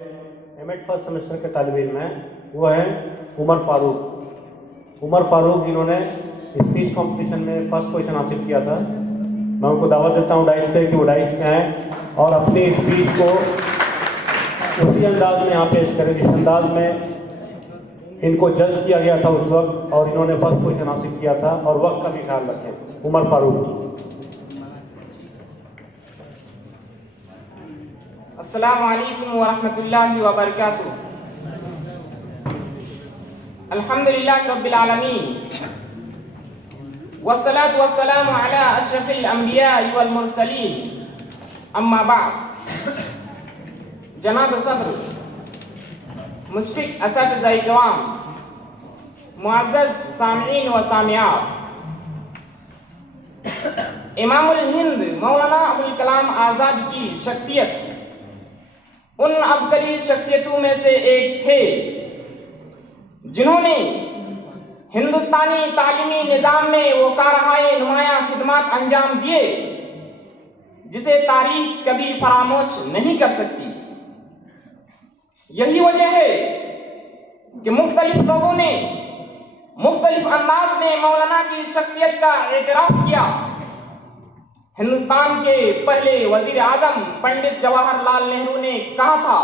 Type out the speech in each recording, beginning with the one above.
MEd first semester के तालिब इल्म हैं, वो हैं उमर फारूक जिन्होंने स्पीच कंपटीशन में फर्स्ट पोजीशन हासिल किया था। मैं उनको दावत देता हूँ डाइस पे कि वो डाइस पे आएँ और अपनी स्पीच को उसी अंदाज में यहाँ पेश करें जिस अंदाज में इनको जज किया गया था उस वक्त और इन्होंने फर्स्ट पोजीशन हासिल किया था, और वक्त का भी ख्याल रखें। उमर फारूक। अस्सलामु अलैकुम व रहमतुल्लाहि व बरकातुहू। अल्हम्दुलिल्लाहि रब्बिल आलमीन वस्सलातु वस्सलामु अला अशरफिल अंबिया'i वल मुरसलीन, अम्मा बाद। जनाब सदर, मुश्फिक असतिज़ाए किराम, मुअज़्ज़ज़ सामिईन व सामिआत, इमामुल हिंद मौलाना अबुल कलाम आज़ाद की शख्सियत उन अबकरी शख्सियतों में से एक थे जिन्होंने हिंदुस्तानी तालीमी निज़ाम में वो कारहाए नुमाया खिदमत अंजाम दिए जिसे तारीख कभी फरामोश नहीं कर सकती। यही वजह है कि मुख्तलिफ लोगों ने मुख्तलिफ अंदाज में मौलाना की शख्सियत का एतराफ़ किया। हिंदुस्तान के पहले वजीर आजम पंडित जवाहरलाल नेहरू ने कहा था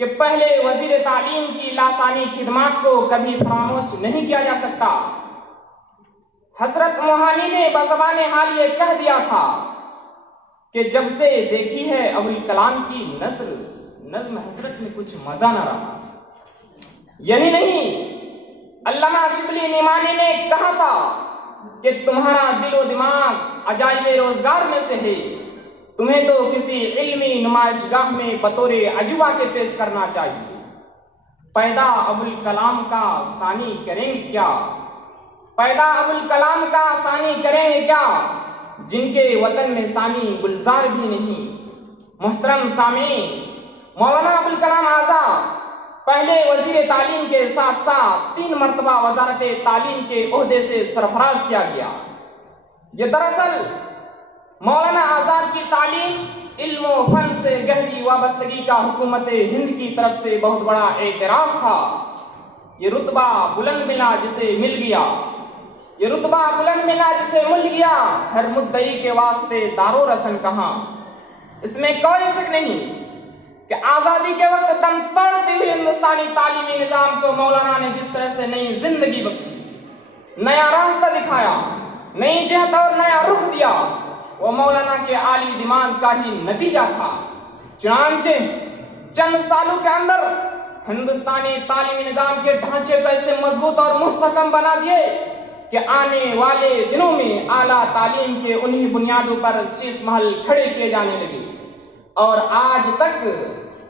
कि पहले वजीर तालीम की लासानी खिदमत को कभी फरामोश नहीं किया जा सकता। हजरत मोहानी ने बज़बाने हाल ये कह दिया था कि जब से देखी है अबुल कलाम की नज़्म हजरत में कुछ मजा न रहा। यही नहीं, अल्लामा शिबली निमानी ने कहा था कि तुम्हारा दिलो दिमाग अजाइबे रोजगार में से है, तुम्हें तो किसी इल्मी नुमाइशगाह में बतौरे अजूबा के पेश करना चाहिए। पैदा अबुल कलाम का सानी करेंगे क्या, पैदा अबुल कलाम का सानी करेंगे क्या, जिनके वतन में सानी गुलजार भी नहीं। मुहतरम सामीन, मौलाना अबुल कलाम आज़ाद पहले वजीर तालीम के साथ साथ 3 मरतबा वजारत तालीम के ओहदे से सरफराज किया गया। ये दरअसल मौलाना आज़ाद की तालीम इल्म व फन से गहरी वाबस्तगी का हुकूमत हिंद की तरफ से बहुत बड़ा एतराफ़ था। ये रुतबा बुलंद मिला जिसे मिल गया, ये रुतबा बुलंद मिला जिसे मिल गया, हर मुद्दई के वास्ते दारो रसन कहाँ। इसमें कोई शक नहीं कि आज़ादी के वक्त दम तोड़ती हुई हिंदुस्तानी तालीमी निज़ाम को मौलाना ने जिस तरह से नई जिंदगी बख्शी, नया रास्ता दिखाया, नई जहत और नया रुख दिया, वो मौलाना के आली दिमाग का ही नतीजा था। चुनांचे चंद सालों के अंदर हिंदुस्तानी तालीमी निज़ाम के ढांचे को ऐसे मजबूत और मुस्तहकम बना दिए कि आने वाले दिनों में आला तालीम के उन्हीं बुनियादों पर शीश महल खड़े किए जाने लगे, और आज तक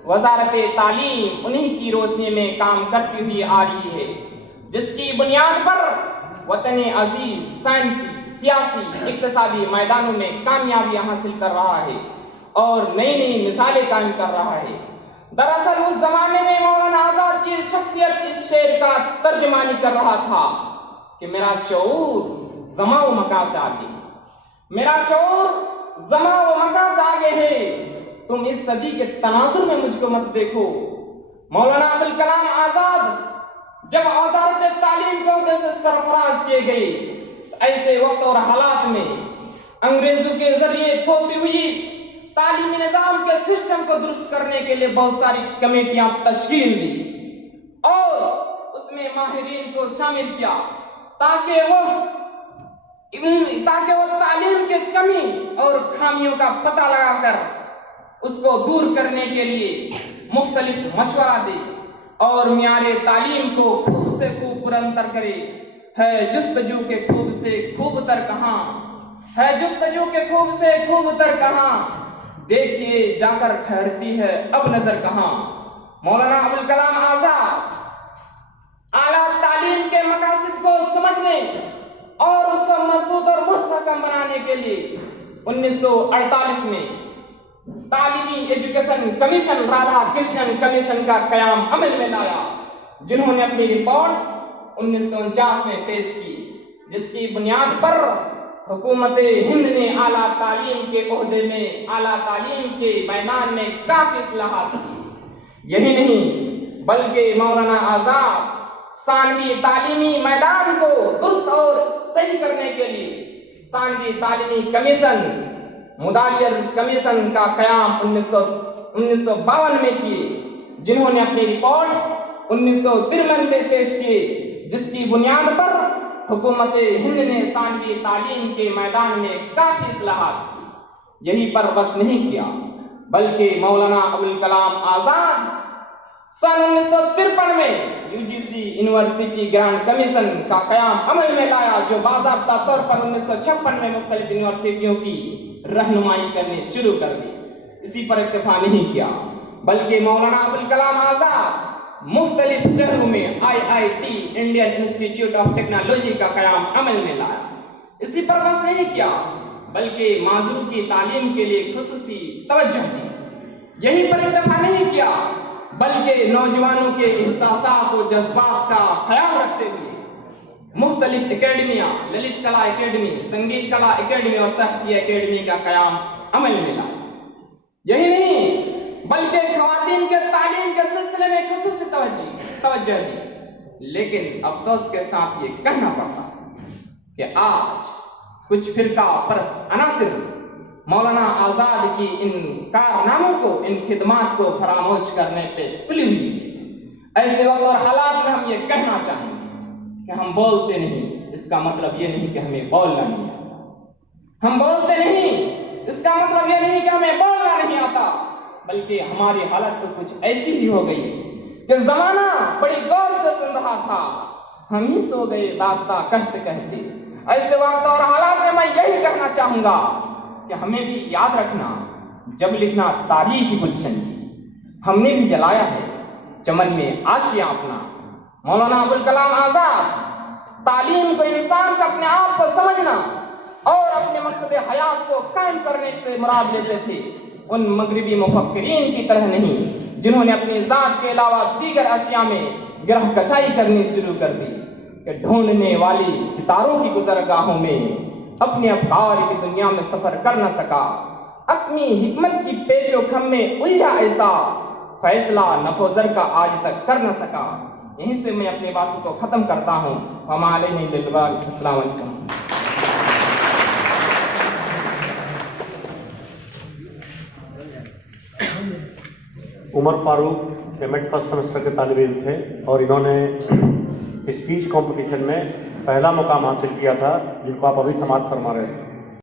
वजारत तालीम उन्हीं की रोशनी में काम करती हुई आ रही है, जिसकी बुनियाद पर वतन अजीज साइंसी, सियासी, इक्तिसादी मैदानों में कामयाबियां हासिल कर रहा है और नई नई मिसालें कायम कर रहा है। दरअसल उस जमाने में मौलाना आज़ाद की शख्सियत इस शेर का तर्जमानी कर रहा था कि मेरा शऊर ज़मा व मका से आगे, मेरा शऊर ज़मा व मका से आगे है, तुम इस सदी के तनाजुर में मुझको मत देखो। मौलाना अबुल कलाम आज़ाद जब वज़ारत तालीम के ओहदे से सरफराज किए गए, ऐसे वक्त और हालात में अंग्रेजों के जरिए थोपी हुई तालीमी निज़ाम के सिस्टम को दुरुस्त करने के लिए बहुत सारी कमेटियां तश्कील दी और उसमें माहिरीन को शामिल किया ताकि वो तालीम के कमी और खामियों का पता लगाकर उसको दूर करने के लिए मुख्तलिफ मशवरा दे और मियारे तालीम को खूब से खूब बुलंदतर करे। है जुस्तजू के खूब से खूब तर कहाँ, है जुस्तजू के खूब से खूब तर कहाँ, देखिए जाकर ठहरती है अब नजर कहाँ। मौलाना अबुल कलाम आज़ाद आला तालीम के मकासद को समझने और उसको मजबूत और मुस्तहकम बनाने के लिए 1948 में तालीमी education commission, Radha Krishnan commission का कयाम अमल में लाया, जिन्होंने अपनी रिपोर्ट 1949 में पेश की, जिसकी बुनियाद पर हुकूमत हिंद ने आला तालीम के ओहदे में, आला तालीम के मैदान में काफी इस्लाहात की। यही नहीं बल्कि मौलाना आजाद सानवी तालीमी मैदान को दुरुस्त और सही करने के लिए सानवी तालीमी कमीशन, मुदालियर कमीशन का कयाम 1952 में किए, जिन्होंने अपनी रिपोर्ट 1953 में पेश की, जिसकी बुनियाद पर हुकूमत हिंद ने सानवी तालीम के मैदान में काफी इस्लाहात की। यही पर बस नहीं किया, बल्कि मौलाना अबुल कलाम आजाद सन 1953 में यूजीसी यूनिवर्सिटी ग्रांड कमीशन का कयाम अमल में लाया, जो बाज़ाब्ता तौर पर 1956 में मुख्तलिफ यूनिवर्सिटियों की रहनुमाई करनी शुरू कर दी। इसी पर इत्तेफा नहीं किया, बल्कि मौलाना अबुल कलाम आजाद मुख्तलिफ शहरों में IIT Indian institute of technology का कयाम अमल में लाया। इसी पर बस नहीं किया, बल्कि माजूर की तालीम के लिए खुसूसी तवज्जो दी। यही पर इत्तेफा नहीं किया, बल्कि नौजवानों के एहसासात और जज्बात का ख्याल रखते हुए मुख्तलिफ एकेडमियां, ललित कला एकेडमी, संगीत कला एकेडमी और साहित्य एकेडमी का कयाम अमल में लाया। यही नहीं बल्कि खवातीन के तालीम के सिलसिले में खुसूसी तवज्जो दी। लेकिन अफसोस के साथ ये कहना पड़ता कि आज कुछ फिरका परस्त अनासिर मौलाना आजाद की इन कारनामों को, इन खिदमात को फरामोश करने पे तुली हुई है। ऐसे वक्त और हालात में हम ये कहना चाहेंगे कि हम बोलते नहीं, इसका मतलब ये नहीं कि हमें बोलना नहीं आता। हम बोलते नहीं, इसका मतलब ये नहीं कि हमें बोलना नहीं आता, बल्कि हमारी हालत तो कुछ ऐसी ही हो गई कि जमाना बड़ी गौर से सुन रहा था, हम ही सो गए दास्ता कहते कहते। ऐसे वक्त और हालात में मैं यही कहना चाहूंगा कि हमें भी याद रखना, जब लिखना तारीखी गुलशन की, हमने भी जलाया है चमन में आशियां अपना। मौलाना अबुल कलाम आजाद तालीम को इंसान का अपने आप को समझना और अपने मकसद हयात को कायम करने से मुराद लेते थे, उन मगरिबी मुफक्किरीन की तरह नहीं, जिन्होंने अपनी जात के अलावा दीगर अशिया में गिरह कशाई करनी शुरू कर दी कि ढूंढने वाली सितारों की गुजरगाहों में अपने अफकार की दुनिया में सफर कर न सका, अपनी हिकमत की पेचो खम में उलझा, ऐसा फैसला नफोजर का आज तक कर न सका। यहीं से मैं अपनी बातों को खत्म करता हूँ। अस्सलाम वालेकुम। Umar Farooq MEd first semester के तालिब इल्म थे और इन्होंने स्पीच कंपटीशन में पहला मुकाम हासिल किया था, जिनको आप अभी समाप्त फरमा रहे थे।